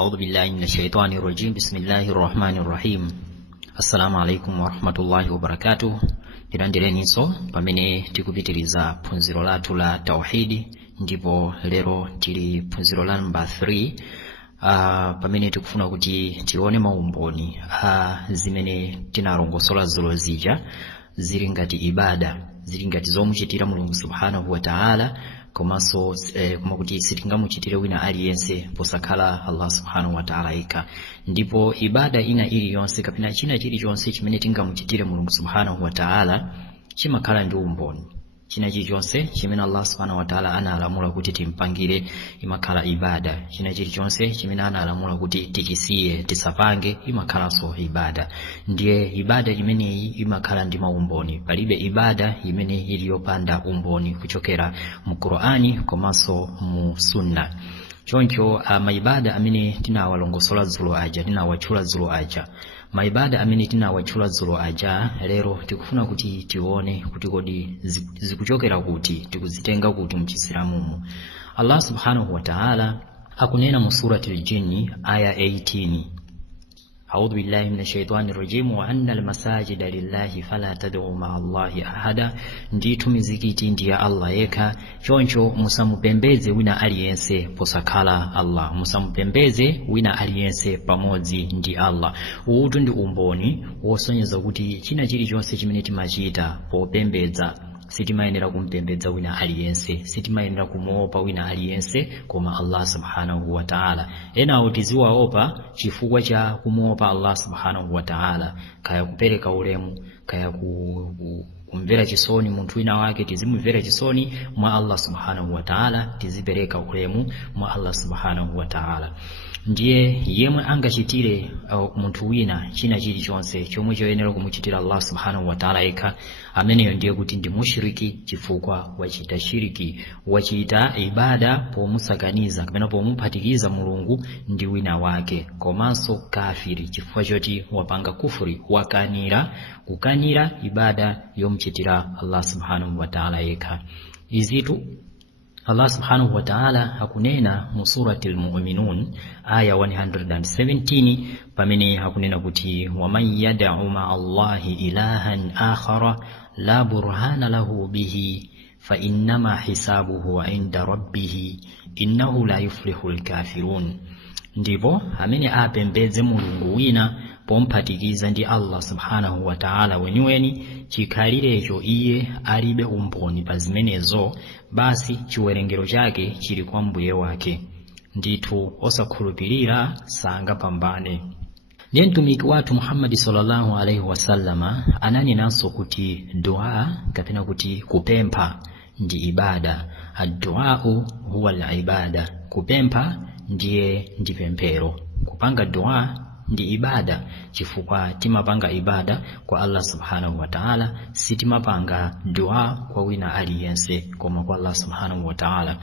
أعوذ بالله من الشيطان الرجيم بسم الله الرحمن الرحيم السلام عليكم ورحمة الله وبركاته. Tilandireniso pamene tikupitiriza phunziro lathu la tauhidi, ndipo lero tili phunziro la number 3 pamene tikufuna kuti tione maumboni zimene tinarongosola dzulo zija zili ngati ibada, zili ngati zomuchitira Mulungu subhanahu wa ta'ala, komanso koma kuti sitingamuchitire wina aliyense posakhala Allah subhanahu wa ta'ala yekha. Ndipo ibada ina iliyonse kapena china chilichonse chimene tingamuchitire Mulungu subhanahu wa ta'ala chimakhala ndi umboni. China chilichonse chimene Allah subhanahu wa ta'ala analamula kuti timpangire imakhala ibada. China chilichonse chimene analamula kuti tichisiye tisapange imakhalanso ibada. Ndiye ibada imeneyi imakhala ndi maumboni. Palibe ibada imene iliyopanda umboni kuchokera mu Qur'ani komanso mu Sunna. Choncho maibada amene tinawalongosola dzulo aja, tinawatchula dzulo aja, maibada amene tinawatchula dzulo aja, lero tikufuna kuti tione kuti kodi zikuchokera kuti, tikuzitenga kuti mchisilamumu. Allah subhanahu wa ta'ala akunena mu surati al-Jinn aya 18, أعوذ بالله من الشيطان الرجيم وأن المساجد لله فلا تدعوا مع الله أحدا. Nditu mizikiti ndiye Allah yekha, choncho musamupembeze wina aliyense posakhala Allah, musamupembeze wina aliyense pamodzi ndi Allah. Uwu ndi umboni wosonyeza kuti china chilichonse chimene timachita popembedza sitimayenera kumpembedza wina aliyense, sitimayenera kumuopa wina aliyense koma Allah subhanahu wa ta'ala. Ena tiziwaopa chifukwa cha kumuopa Allah subhanahu wa ta'ala, kaya kupereka ulemu, kaya kumvera chisoni munthu wina wake, tizimumvera chisoni mwa Allah subhanahu wa ta'ala, tizipereka ulemu mwa Allah subhanahu wa ta'ala. Ndiye yemwe angachitire munthu wina china chilichonse chomwe choyenera kumuchitira Allah subhanahu wa ta'ala yekha, ameneyo ndiye kuti ndi mushriki, chifukwa wachita shiriki, wachita ibada pomusakaniza kapena pomuphatikiza Mulungu ndi wina wake, komanso kafiri, chifukwa choti wapanga kufuri, kukanira ibada yomuchitira Allah subhanahu wa ta'ala yekha. Izitu Allah subhanahu wa ta'ala hakunena mu surati al-Mu'minun aya 117 pamene hakunena kuti waman yad'u ma'a Allahi ilahan akhara la burhana lahu bihi fa innama hisabuhu 'inda rabbih innahu la yuflihul kafirun. Ndipo amene apembedze Mulungu wina pomphatikiza ndi Allah subhanahu wa ta'ala weniweni, chikhalirecho iye alibe umboni pa zimenezo, basi chiwerengero chake chili kwa mbuye wake. Ndithu osakhulupirira sangapambane. Ndiye mtumiki wathu Muhammad sallallahu alaihi wasallama ananenanso kuti dua kapena kuti kupempha ndi ibada. Ad-du'a huwa al-ibada, kupempha ndiye ndi pemphero. Kupanga dua ndi ibada, chifukwa timapanga ibada kwa Allah subhanahu wa ta'ala, sitimapanga dua kwa wina aliyense koma kwa Allah subhanahu wa ta'ala.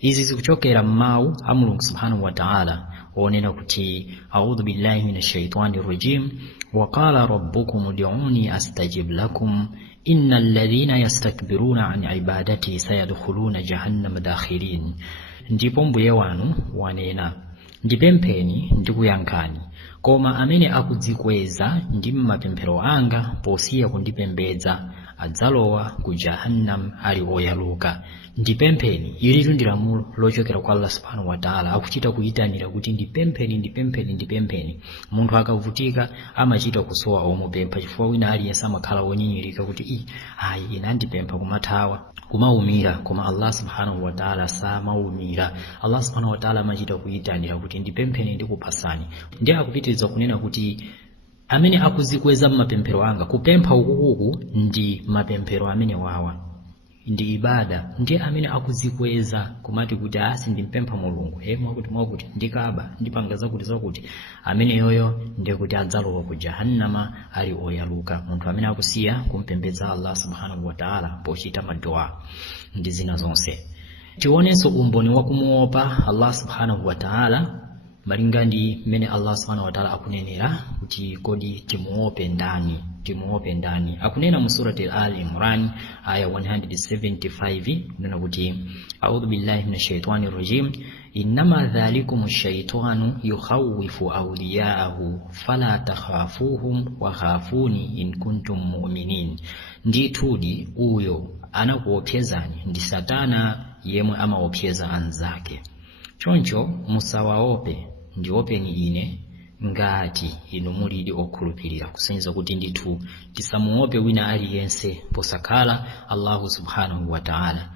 Izi zikuchokera m'mawu a Mulungu subhanahu wa ta'ala onena kuti a'udhu billahi minash shaitanir rajim wa qala rabbukum ud'uni astajib lakum innal ladhina yastakbiruna an ibadati sayadkhuluna jahannama dakhirin. Ndipo mbuye wanu wanena, ndipempheni ndikuyankhani, koma amene akudzikweza ndi mapemphero anga posiya kundipembedza adzalowa ku jahannam ali oyaluka. Ndipempheni ilitu ndi lamulo lochokera kwa Allah subhanahu wa ta'ala, akuchita kuyitanira kuti ndipempheni. Munthu akavutika amachita kusowa omupempha, chifukwa wina aliyense amakhala wonyinyirika kuti ina ndipempha kumathawa kumaumira, koma Allah subhanahu wa ta'ala samaumira. Allah subhanahu wa ta'ala amachita kuyitanira kuti ndipempheni ndikupasani. Ndiye akupitiriza kunena kuti amene akuzikweza mapemphero anga, kupempha ukuku ndi mapemphero amene wawa ndi ibada. Ndiye amene akuzikweza kumati kuti ndimpempha Mulungu mwakuti ndikaba ndipangaza kuti amene yoyo ndiye kuti adzalowa ku jahannama ali oyaluka. Munthu amene akusiya kumpembedza Allah subhanahu wa ta'ala pochita madua ndi zina zonse. Tionenso umboni wa kumuopa Allah subhanahu wa ta'ala malinga ndi mmene Allah subhanahu wa ta'ala akunenera kuti kodi timuope ndani. Akunena mu surati Al-Imran aya 175 kunena kuti a'udhu billahi minash shaitani rajim innama dhalikum shaitanu yukhawwifu awliya'ahu fala takhafuhum wa khafuni in kuntum mu'minin. Ndithudi uyo anakuopsezani ndi Satana yemwe amaopseza anzake. Choncho musawaope, ndiopeni ine ngati inu mulidi okhulupirira. Kusonyeza kuti ndithu tisamuope wina aliyense posakhala Allah subhanahu wa ta'ala.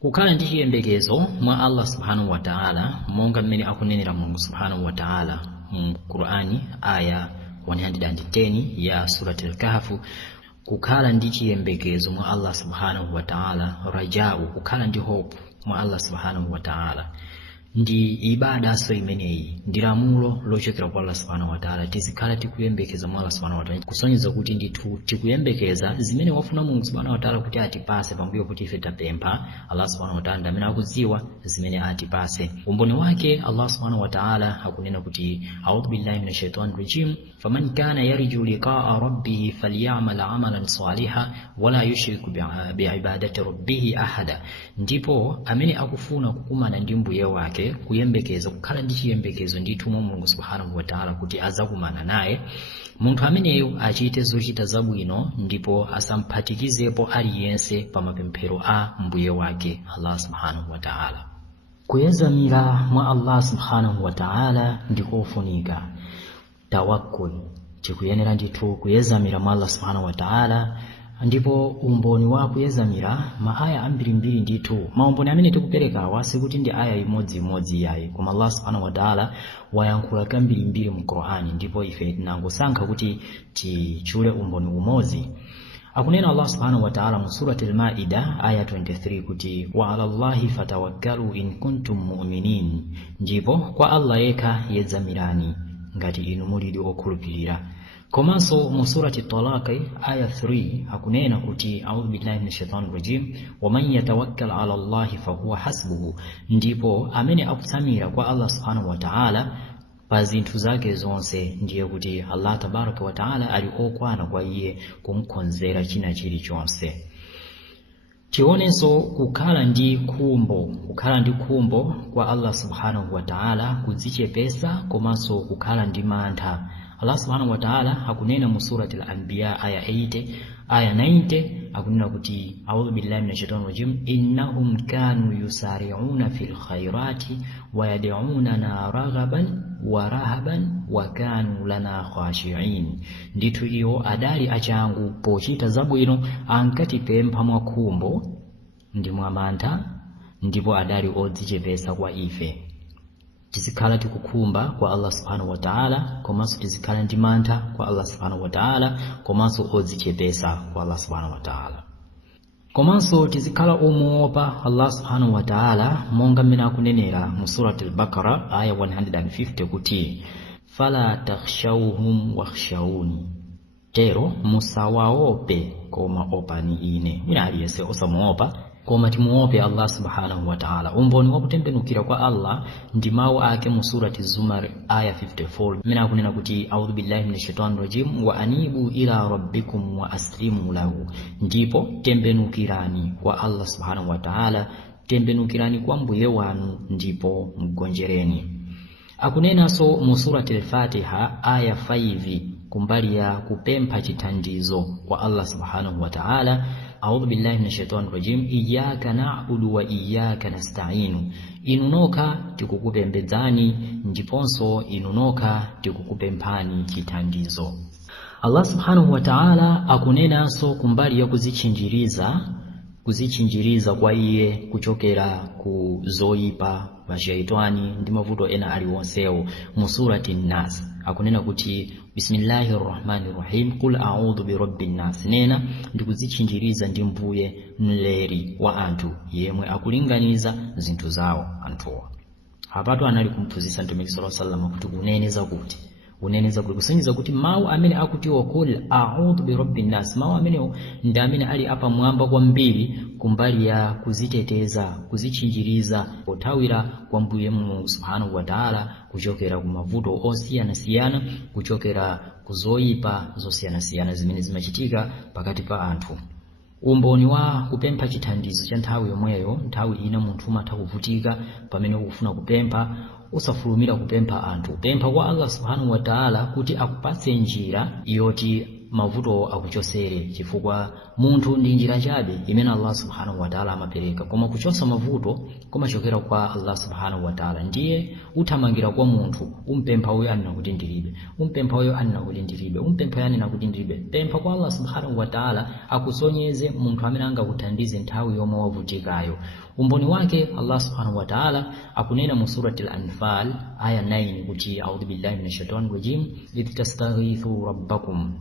Kukhala ndi chiyembekezo mwa Allah subhanahu wa ta'ala monga mmene akunenera Mulungu subhanahu wa ta'ala mu Qur'ani aya 110 ya surati al-Kahf. Kukhala ndi chiyembekezo mwa Allah subhanahu wa ta'ala, rajau, kukhala ndi hope mwa Allah subhanahu wa ta'ala, ndi ibada so imeneyi, ndi lamulo lochokera kwa Allah subhanahu wa ta'ala. Tizikhala tikuyembekeza mwa Allah subhanahu wa ta'ala, kusonyeza kuti ndithu tikuyembekeza zimene wafuna Mulungu subhanahu wa ta'ala kuti atipase pambuyo kuti ife tapempha. Allah subhanahu wa ta'ala amene akudziwa zimene atipase. Umboni wake Allah subhanahu wa ta'ala akunena kuti a'udhu billahi minash shaitani rajim faman kana yarju liqa'a rabbih falyamal 'amalan salihan wala yushrik bi'ibadati rabbih ahada. Ndipo amene akufuna kukumana ndi mbuye wake, kuyembekeza, kukhala ndi chiyembekezo ndithu mwa Mulungu subhanahu wa ta'ala kuti azakumana naye, munthu ameneyo achite zochita zabwino ndipo asamphatikizepo aliyense pa mapemphero a mbuye wake Allah subhanahu wa ta'ala. Kuyezamira mwa Allah subhanahu wa ta'ala ndikofunika. Tawakkul, tikuyenera ndithu kuyezamira mwa Allah subhanahu wa ta'ala. Ndipo umboni wa kuyezamira maaya ambirimbiri ndithu. Maumboni amene tikupereka wasi kuti ndi aya imodzi yayi, koma Allah subhanahu wa ta'ala wayankhula kambirimbiri mu Qur'ani, ndipo ife tinangosankha kuti tichule umboni umodzi. Akunena Allah subhanahu wa ta'ala mu surati al-Maida aya 23 kuti wa 'ala Allahi fatawakkalu in kuntum mu'minin. Ndipo kwa Allah yekha yezamirani ngati inu mulidi okhulupirira. Komanso mu surati Talaq aya 3 akunena kuti a'udhu billahi minash shaitani rajim wa man yatawakkal 'ala Allahi fa huwa hasbuhu. Ndipo amene akutsamira kwa Allah subhanahu wa ta'ala pa zinthu zake zonse, ndiye kuti Allah tabaraka wa ta'ala ali okwana kwa iye kumkonzera china chilichonse. Tionenso kukhala ndi khumbo kwa Allah subhanahu wa ta'ala, kudzichepesa, komanso kukhala ndi mantha. Allah subhanahu wa ta'ala akunena mu surati al-Anbiya aya 80 aya 90 akunena kuti a'udhu billahi minash shaitani rajim innahum kanu yusari'una fil khairati wa yad'unana raghaban wa rahaban wa kanu lana khashi'in. Ndithu iwo adali achangu pochita zabwino, ankatipempha mwa khumbo ndi mwa mantha, ndipo adali odzichepesa kwa ife. Tizikhala tikukhumba kwa Allah subhanahu wa ta'ala, komanso tizikhala ndi mantha kwa Allah subhanahu wa ta'ala, komanso odzichepesa kwa Allah subhanahu wa ta'ala. Komanso tizikhala omuopa Allah subhanahu wa ta'ala monga mmene akunenera mu surati al-Baqara aya 150 kuti fala takhshawhum wakhshawuni. Tero musawaope koma opani ine. Wina aliyense osamuopa koma timuope Allah subhanahu wa ta'ala. Umboni wakutembenukira kwa Allah ndi mawu ake mu surati Zumar aya 54 mmene akunena kuti a'udhu billahi minash shaitani rajim wa anibu ila rabbikum wa aslimu lahu. Ndipo tembenukirani kwa Allah subhanahu wa ta'ala, tembenukirani kwa mbuye wanu ndipo mgonjereni. Akunenanso mu surati al-Fatiha aya 5 kumbali ya kupempha chithandizo kwa Allah subhanahu wa ta'ala. A'udhu billahi minash shaitani rajim iyyaka na'budu wa iyyaka nasta'in. Inunoka tikukupembedzani ndiponso inunoka tikukupemphani chithandizo. Allah subhanahu wa ta'ala akunenanso kumbali ya kuzichinjiriza kwa iye kuchokera ku zoyipa mashaitani ndi mavuto ena aliwonsewo mu surati An-Nas. Akunena kuti bismillahir rahmanir rahim qul a'udhu bi rabbin nas. Nena ndikuzichinjiriza ndi mbuye mleri wa anthu yemwe akulinganiza zinthu zawo anthuwa. Apatu anali kumphunzitsa Mtumiki sallallahu alaihi wasallam kuti uneneza kuti kusonyeza kuti mawu amene akuti qul a'udhu bi rabbin nas, mawu amene ndi amene ali apa mwamba kwambiri kumbali ya kuziteteza, kuzichinjiriza pothawira kwa Mbuye Mulungu subhanahu wa ta'ala kuchokera ku mavuto osiyanasiyana, kuchokera ku zoyipa zosiyanasiyana zimene zimachitika pakati pa anthu. Umboni wa kupempha chithandizo cha nthawi yomweyo, nthawi ina munthu umatha kuvutika pamene ukufuna kupempha, usafulumira kupempha anthu. Pempha kwa Allah subhanahu wa ta'ala kuti akupatse njira yoti mavuto akuchosere, chifukwa munthu ndi njira chabe imene Allah subhanahu wa ta'ala amapereka, koma kuchosa mavuto kumachokera kwa Allah subhanahu wa ta'ala. Ndiye uthamangira kwa munthu, umpempha uyo anena kuti ndilibe, umpempha uyo anena kuti ndilibe, umpempha yanena kuti ndilibe. Pempha kwa Allah subhanahu wa ta'ala akusonyeze munthu amene angakuthandize nthawi yomwe wavutikayo. Umboni wake Allah subhanahu wa ta'ala akunena mu surati al-Anfal aya 9 kuti a'udhu billahi minash shaitani rajim, idh tastaghithu rabbakum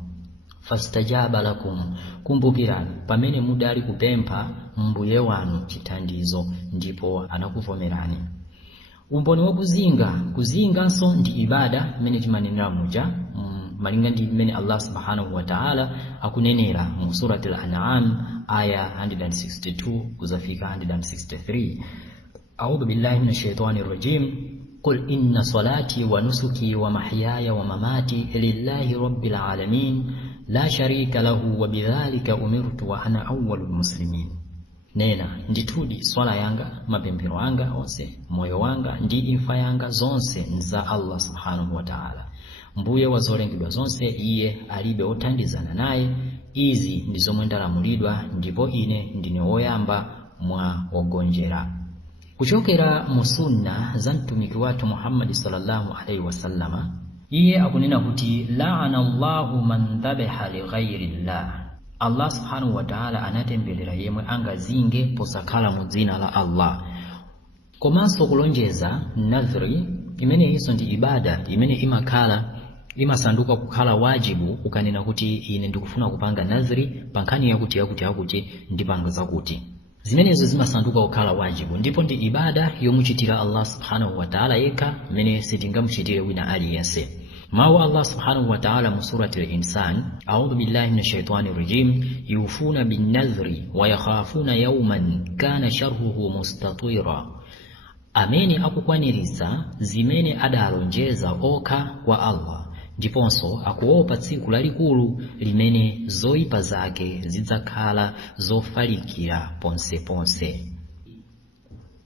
fastajaba lakum. Kumbukirani pamene mudali kupempha Mbuye wanu chithandizo ndipo anakuvomerani. Umboni wa kuzinganso ndi ibada imene timanenera muja malinga ndi imene Allah subhanahu wa ta'ala akunenera mu surati al-An'am aya 162 kuzafika 163. A'udhu billahi minash shaitani rajim. Qul inna salati wa nusuki wa mahyaya wa mamati lillahi rabbil alamin la sharika lahu wa bidhalika umirtu wa ana awwalul muslimin. Nena ndithudi swala yanga, mapemphero anga onse, moyo wanga ndi imfa yanga zonse nza Allah subhanahu wa ta'ala, Mbuye wa zolengedwa zonse, iye alibe othandizana naye. Izi ndi zomwe ndalamulidwa ndipo ine ndine woyamba mwa wogonjera. Kuchokera mu sunna za mtumiki wathu Muhammad sallallahu alaihi wasallama, iye akunena kuti la'ana Allahu man dhabaha li ghairi llah. Allah subhanahu wa ta'ala anatembelera yemwe angazinge posakhala mu dzina la Allah. Komanso kulonjeza nadhri, imene iso ndi ibada imene imasanduka kukhala wajibu ukanena kuti ine ndikufuna kupanga nadhri pa nkhani yakuti ndipanga zakuti. Zimenezo zimasanduka kukhala wajibu ndipo ndi ibada yomuchitira Allah subhanahu wa ta'ala yekha, imene sitingamuchitire wina aliyense. Mawu Allah subhanahu wa ta'ala mu surati al-Insan, a'udhu billahi minash shaitani rajim, yufuna bin nadhri wa yakhafuna yawman kana sharruhu mustatira. Amene akukwaniriza zimene adalonjeza okha kwa Allah, ndiponso akuopa tsiku lalikulu limene zoyipa zake zidzakhala zofalikira ponseponse.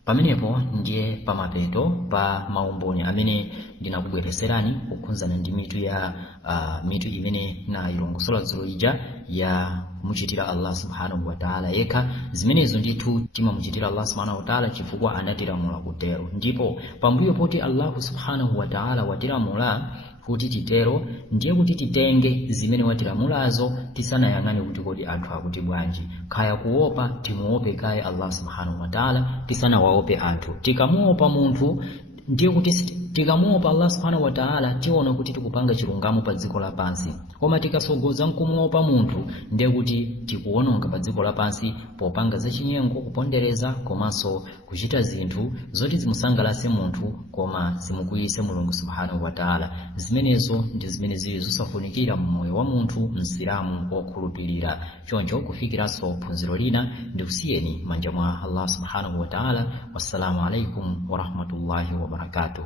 Pamenepo ndiye pamapeto pa maumboni amene ndinakubwereserani kukhudzana ndi mitu imene na ilongosola dzulo ija ya kumuchitira Allah subhanahu wa ta'ala yekha. Zimenezo ndithu timamuchitira Allah subhanahu wa ta'ala chifukwa anatilamula kutero, ndipo pambuyo poti Allah subhanahu wa ta'ala watilamula kuti titero, ndiye kuti titenge zimene watilamulazo, tisanayang'ane kuti kodi anthu akuti bwanji. Kaya kuopa timuope kaye Allah subhanahu wa ta'ala tisanawaope anthu. Tikamuopa munthu ndiye kuti tikamuopa Allah subhanahu wa ta'ala tiona kuti tikupanga chilungamo pa dziko lapansi, koma tikasogoza nkumuopa munthu ndiye kuti tikuononga pa dziko lapansi popanga zachinyengo, kupondereza komanso kuchita zinthu zoti zimusangalase munthu koma zimukuyise Mulungu subhanahu wa ta'ala. Zimenezo ndi zimene zili zosafunikira mu moyo wa munthu msilamu wokhulupirira. Choncho kufikiranso phunziro lina ndikusiyeni manja mwa Allah subhanahu wa ta'ala. Wassalamu alaikum wa rahmatullahi wa barakatuh.